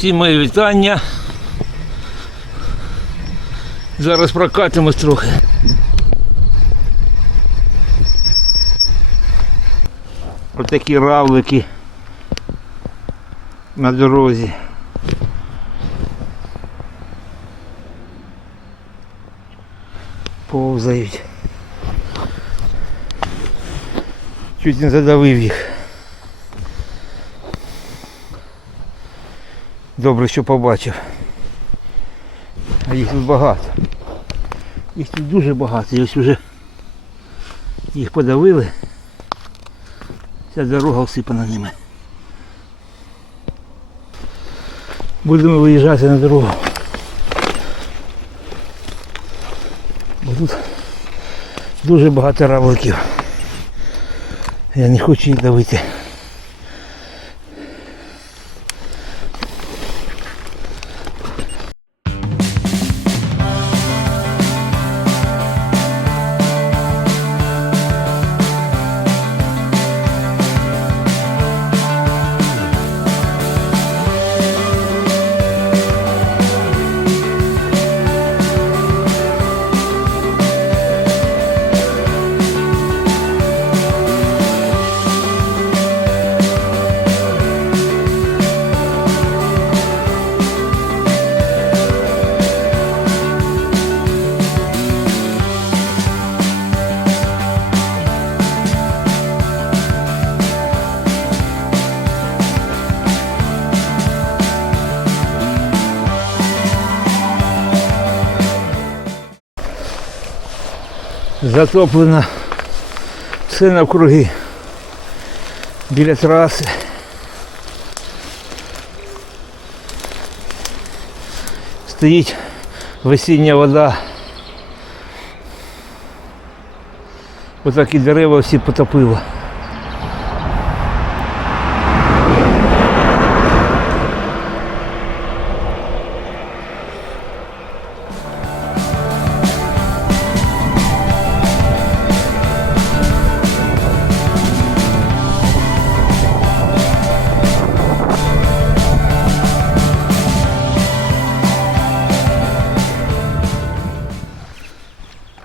Всі мої вітання. Зараз прокатимось трохи. Отакі равлики на дорозі. Повзають. Чуть не задавив їх. Добре, що побачив. А їх тут багато. Їх тут дуже багато. І ось вже їх подавили. Ця дорога всипана ними. Будемо виїжджати на дорогу. Бо тут дуже багато равликів. Я не хочу їх давити. Затоплено все навкруги біля траси. Стоїть весіння вода. Отак і дерева всі потопило.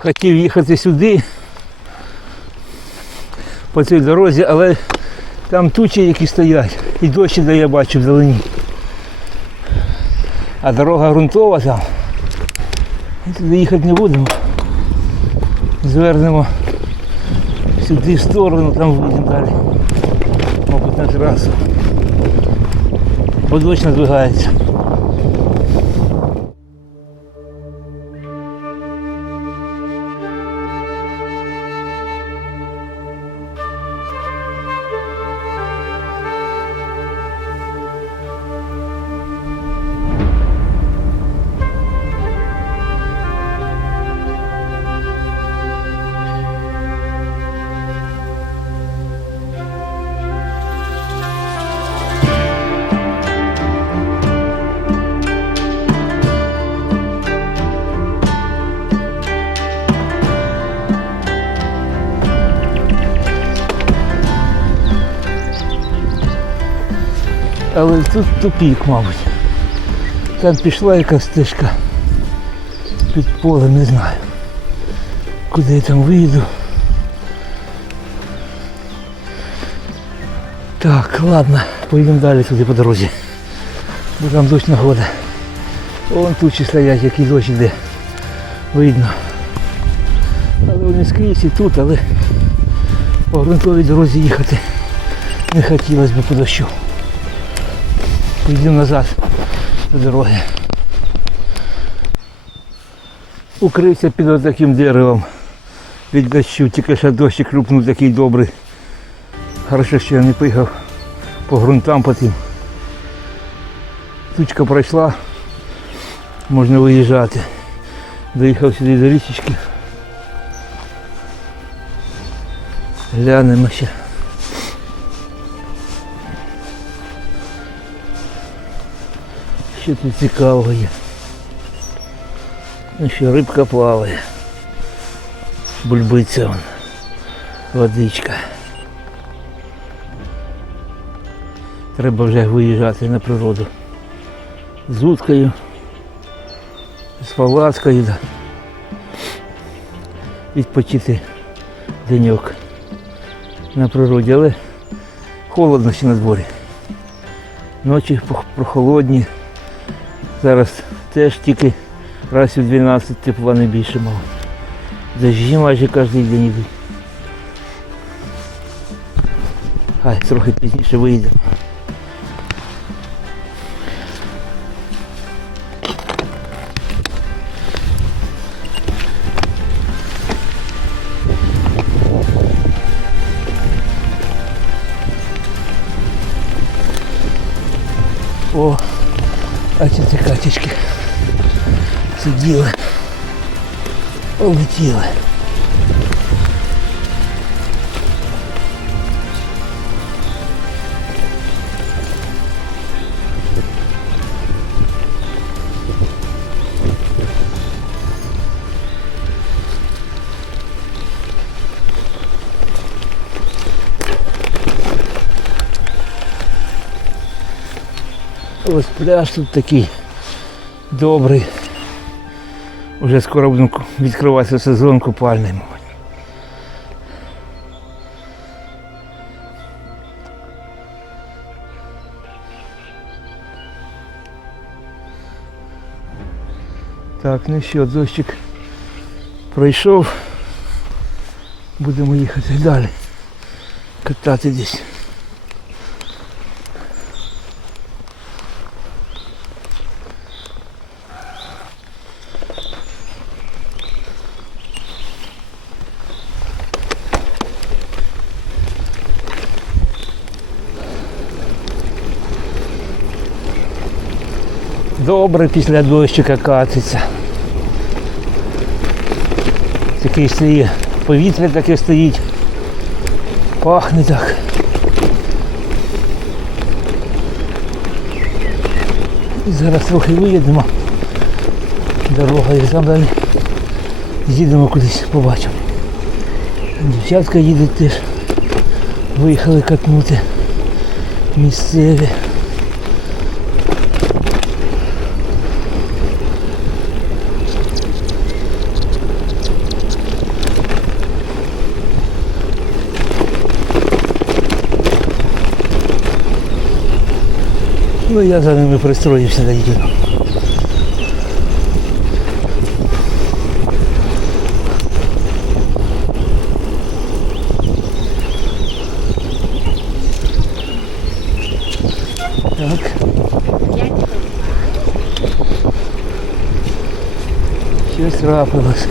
Хотів їхати сюди по цій дорозі, але там тучі, які стоять, і дощі, де я бачу вдалині. А дорога ґрунтова там. І туди їхати не будемо. Звернемо сюди в сторону, там вийдемо далі. Мабуть, на трасу. Бо дощ надвигається. Але тут тупік, мабуть. Там пішла якась стежка під полем, не знаю. Куди я там вийду. Так, ладно, поїдемо далі туди по дорозі. Бо там дощ нагода. Вон тучі стоять, який дощ іде. Видно. Але вони скрізь і тут, але по ґрунтовій дорозі їхати не хотілося б по дощу. Йдемо назад до дороги. Укрився під таким деревом від дощу, тільки що дощик крупнув такий добрий. Хорошо, що я не пихав по ґрунтам потім. Тучка пройшла, можна виїжджати. Доїхав сюди до річечки. Глянемо ще. Що тут цікавого є? Ну що, рибка плаває. Бульбиця вон. Водичка. Треба вже виїжджати на природу. з уткою, з паласкою. Да. Відпочити деньок на природі, але холодно ще на дворі. Ночі прохолодні. Зараз теж тільки раз у 12 тепла не більше мало. Дожді майже кожен день. Ай, трохи пізніше вийдемо. Сиділи, полетіли. Ось пляж тут такий добрий. Уже скоро будемо відкриватися сезон купальний. Так, ну що, дощик пройшов. Будемо їхати далі. Катати десь. Добре після дощика катиться. Такий стоїть, повітря таке стоїть. Пахне так. І зараз трохи виїдемо. Дорога і там далі. Їдемо кудись, побачимо. Дівчатка їдуть теж. Виїхали катнути. Місцеві. Ну я за ними пристроївся да їду. Так. Щось трапилось.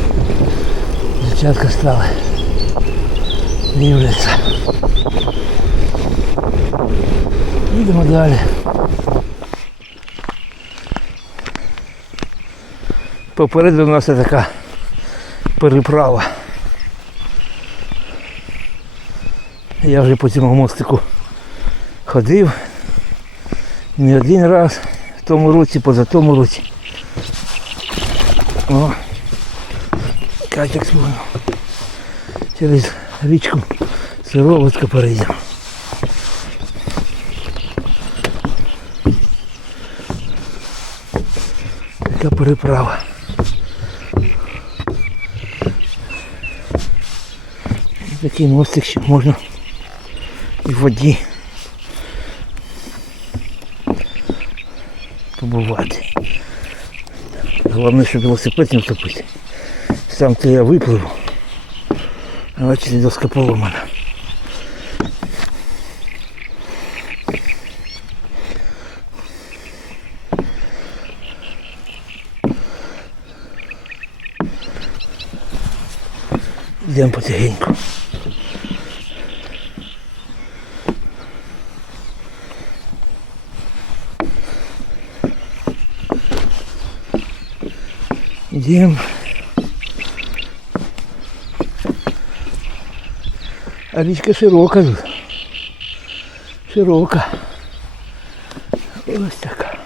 Дівчатка стали. Дивляться. Їдемо далі. Попереду у нас така переправа. Я вже по цьому мостику ходив не один раз в тому році, поза тому році. О, катяк смогу. Через річку Сироватка перейдемо. Така переправа. Такий мостик ще можна і в воді побувати. Головне, щоб велосипед не втопити. Сам то я випливу. А бачите, доска поломана. Йдемо потихеньку. Йдемо. А річка широка тут. Широка. Ось така.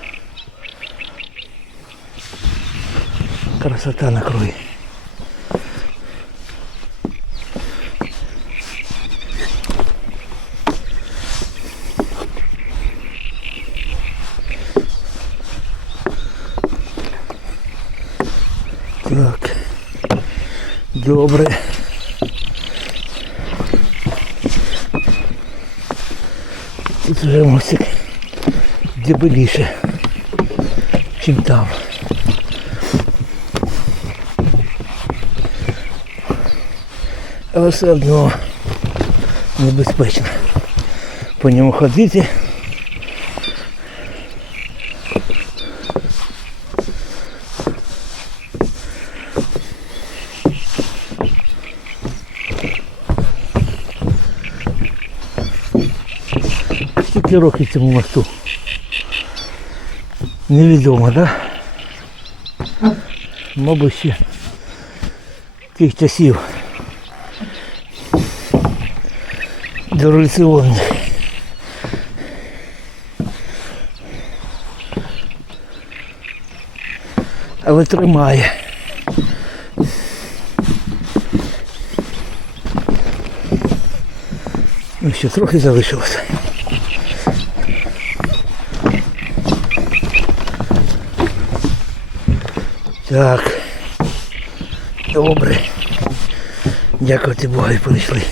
Красота на крові. Так. Добре. Тут вже мусик дебеліше, чим там. Але все одно небезпечно по ньому ходити. Скільки років цьому мосту? Невідомо, так? Да? Мабуть, ще тих часів дореволюціонних. Але тримає. Ну ще трохи залишилося. Так. Добре. Дякувати Богу, і прийшли.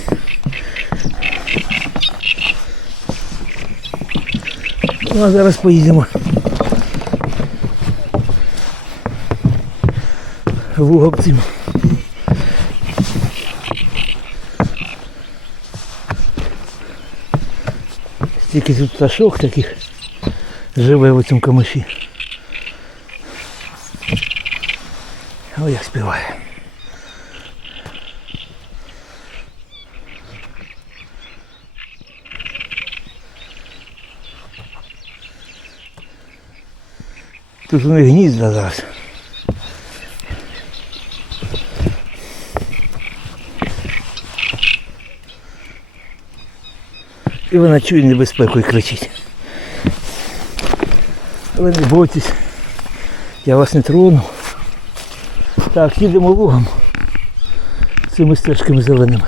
Ну а зараз поїдемо. Луговцем. Стільки тут пташок таких живе в цьому камиші. Ой, як співає. Тут у них гнізда зараз. І вона чує небезпеку і кричить. Але не бойтесь, я вас не трону. Так, їдемо лугом цими стежками зеленими.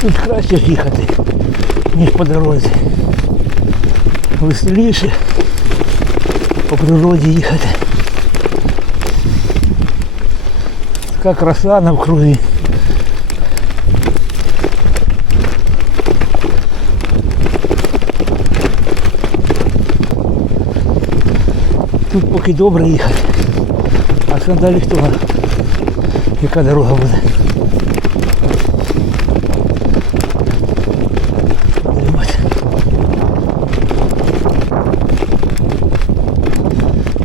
Тут краще їхати, ніж по дорозі. Веселіше по природі їхати. Така краса навкруги. Тут поки добре їхати. А там далі хто? Яка дорога буде.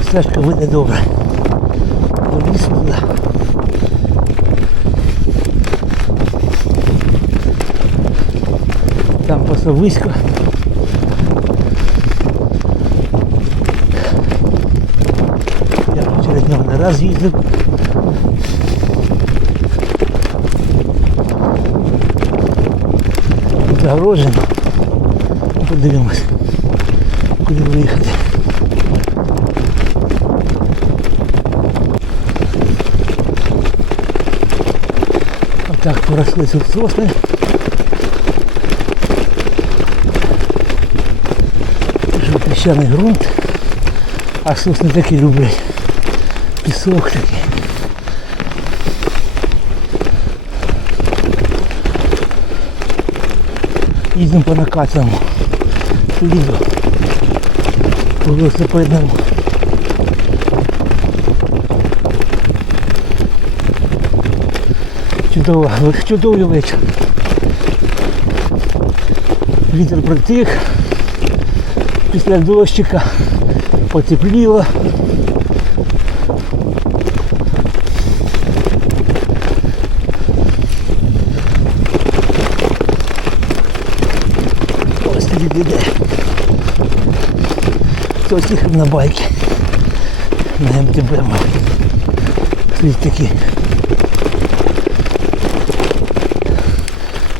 Стежка буде добре. До лісу туди. Там пасовисько. раз їздив. Загорожено. Подивимось, куди виїхати. Отак поросли тут сосни. Вже піщаний ґрунт. А сосни такі люблять. Пісок такий. Їдемо по накатаному. Їду. По велосипедному. Чудово, чудовий вечір. Вітер притих. Після дощика потепліло. Ось тоді піде. Хтось їхав на байки. На МТБ, мабуть. Тут такі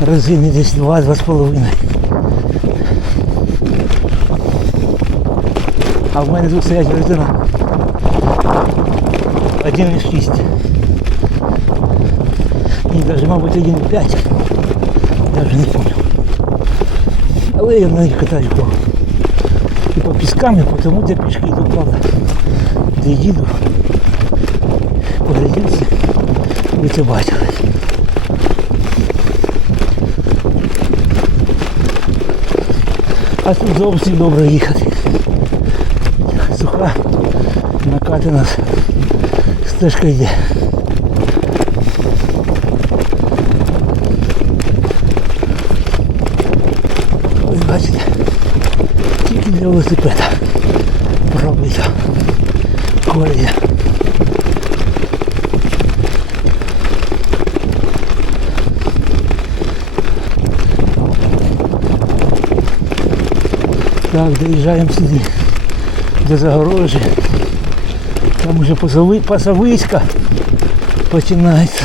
резини десь 2-2,5. А в мене тут стоять резина 1,6. Ні, навіть, мабуть, 1,5. Я вже не пам'ятаю. Але я на них катаю по, і по піскам, і по тому, де пішки йду, правда. Де їду. Поглядівся, ви це бачили. А тут зовсім добре їхати. Суха, накатана стежка йде. Ось бачите, тільки для велосипеда пробита колія. Так, доїжджаємо сюди, до загорожі. Там уже пасови, пасовиська починається.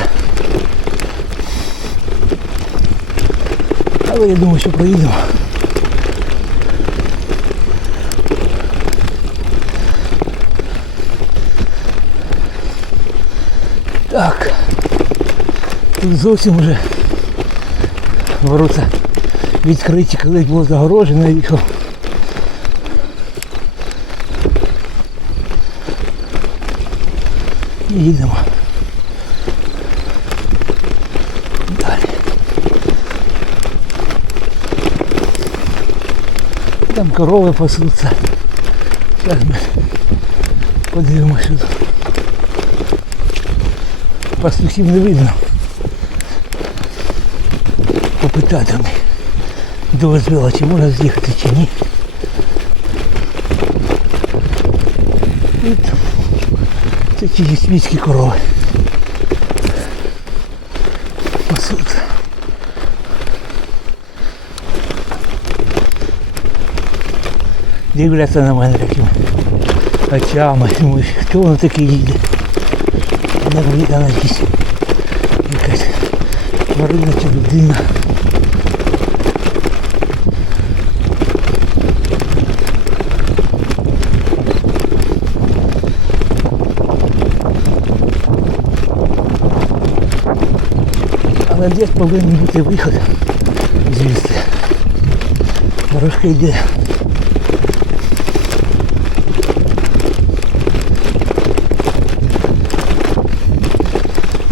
Але я думаю, що проїдемо. Так. Тут зовсім вже ворота відкриті, коли було загорожено, їхав. І їдемо. Далі. Там корови пасуться. Зараз ми подивимося тут. Пастухів не видно. Попитати вони дозвіла, чи можна з'їхати, чи ні. Це ті світські корови. Пасуть. Дивляться на мене такими очами. Думаю, хто воно такий їде? Не видана якісь якась тварина чи людина. Але десь повинен бути виход звідси. Дорожка йде.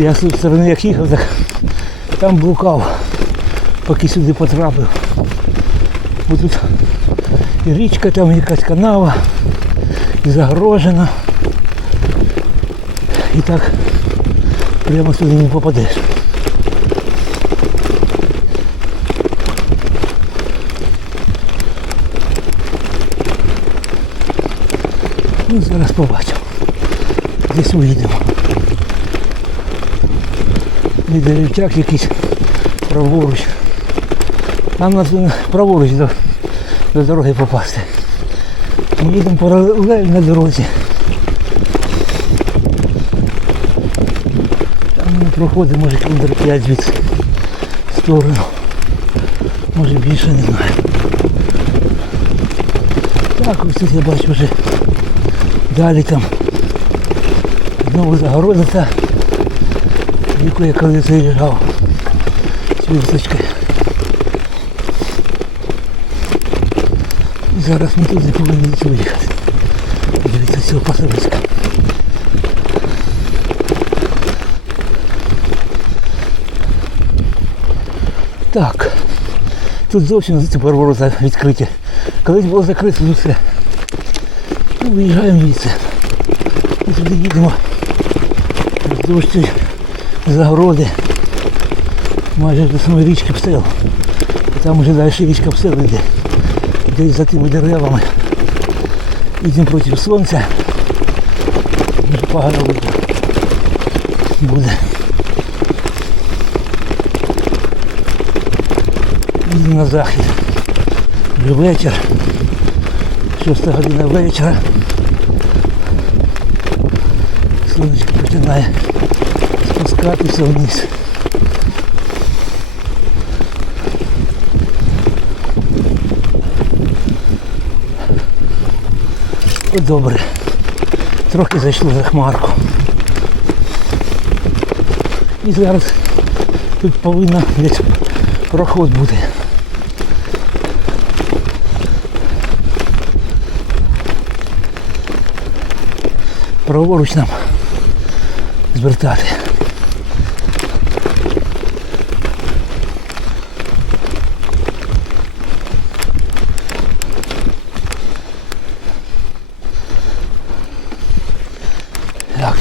Я з цієї сторони як їхав, так там блукав, поки сюди потрапив. Бо тут і річка, там якась канава, і загорожена. І так прямо сюди не попадеш. Ну, зараз побачимо. Десь уїдемо. Відерівчак якийсь праворуч. Нам треба праворуч до, до дороги попасти. Ми їдемо паралельно на дорозі. Там ми проходимо, може кілометр 5 звідси в сторону. Може більше не знаю. Так, ось тут я бачу вже далі там знову загорода та яку я коли заїжджав з вівсочки. І зараз ми тут не повинні цього їхати. Дивіться цього пасовиська. Так. Тут зовсім тепер ворота відкриті. Колись було закрито, ну все. Ну, виїжджаємо звідси. І туди їдемо. Вздовж цієї загороди. Майже до самої річки Псел. І там вже далі річка Псел йде. Десь за тими деревами. Йдемо проти сонця. Дуже погано видно. Буде. Їдемо на захід. Вже вечір. 6 година вечора. Сонечко починає спускатися вниз. Добре. Трохи зайшло за хмарку. І зараз Тут повинен десь проход бути. Праворуч нам звертати.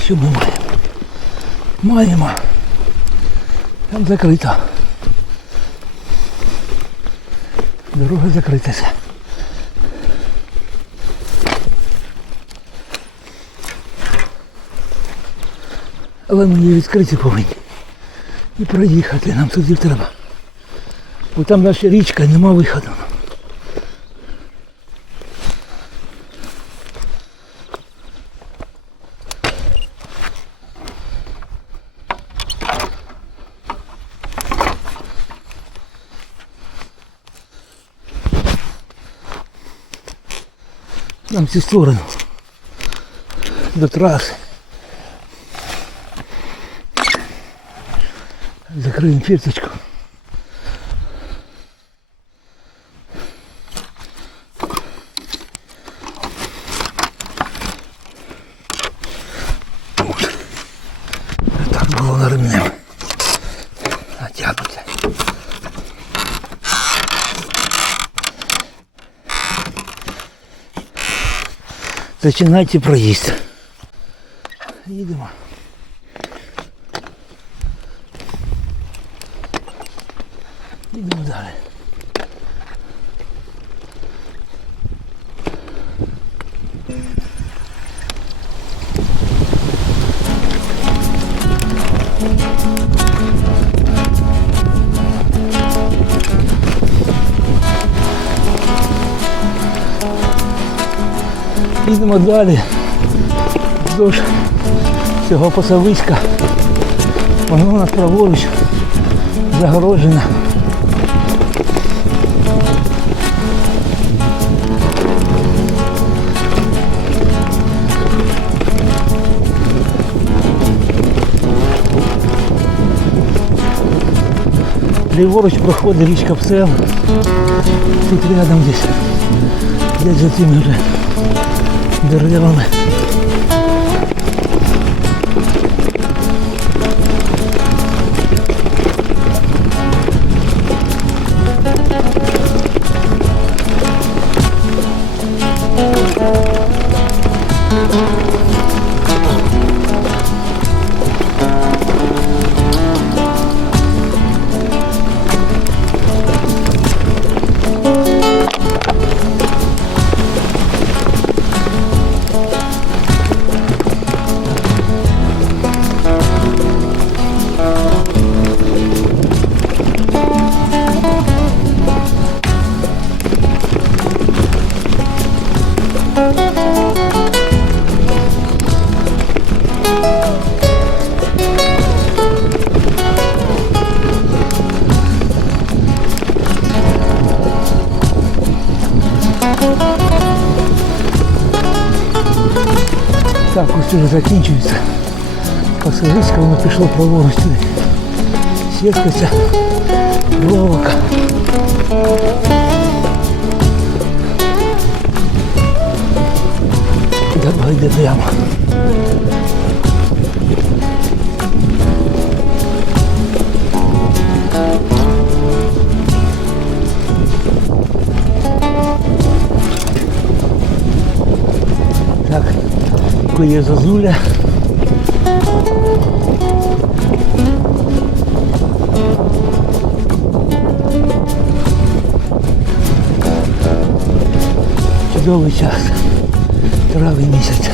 Що маємо? Маємо. Там закрито. Дорога закрита. вся. Але мені відкриті повинні. І проїхати нам туди треба. Бо там наша річка, нема виходу. Нам в цю сторону. До траси. Закриємо фірточку. Так було на ремнем. Натягнути. Починайте проїзд. Їдемо далі. Вздовж цього пасовиська. Воно у нас праворуч загороджено. Ліворуч проходить річка Псел. Тут рядом десь. Десь за цими вже деревами. Так, ось уже закінчується. Пасажирська воно пішло праворуч туди. Сітка ця, проволока. Давай йде прямо. Є зазуля. Чудовий час. Травень місяць.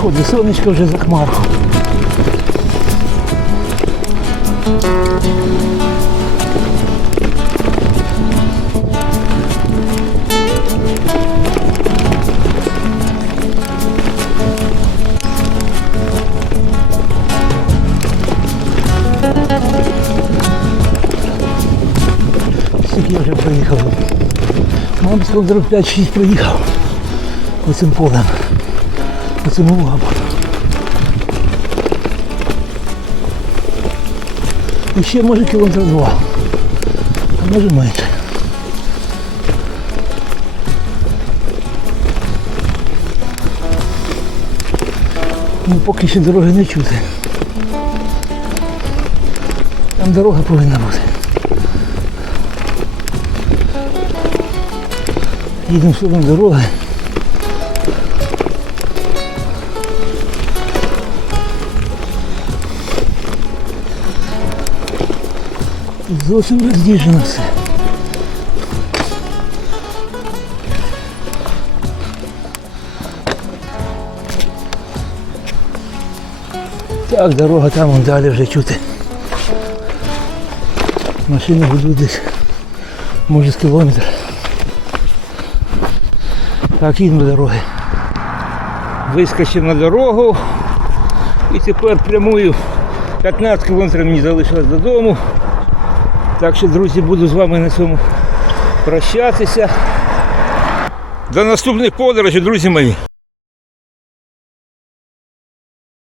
Заходить сонечко вже за хмарку. Скільки я вже проїхав. Мабуть, кілометрів 5-6 проїхав оцим полем, оцим лугом. І ще може кілометр два, а може менше. Ну, поки ще дороги не чути. Там дорога повинна бути. Їдемо в сторону дороги. Зовсім роздіжено все. Так, дорога там вон далі вже чути. Машини будуть десь, може з кілометр. Так, їдемо дороги. Вискочив на дорогу і тепер прямую 15 кілометрів мені залишилось додому. Так що, друзі, буду з вами на цьому прощатися. До наступних подорожей, друзі мої.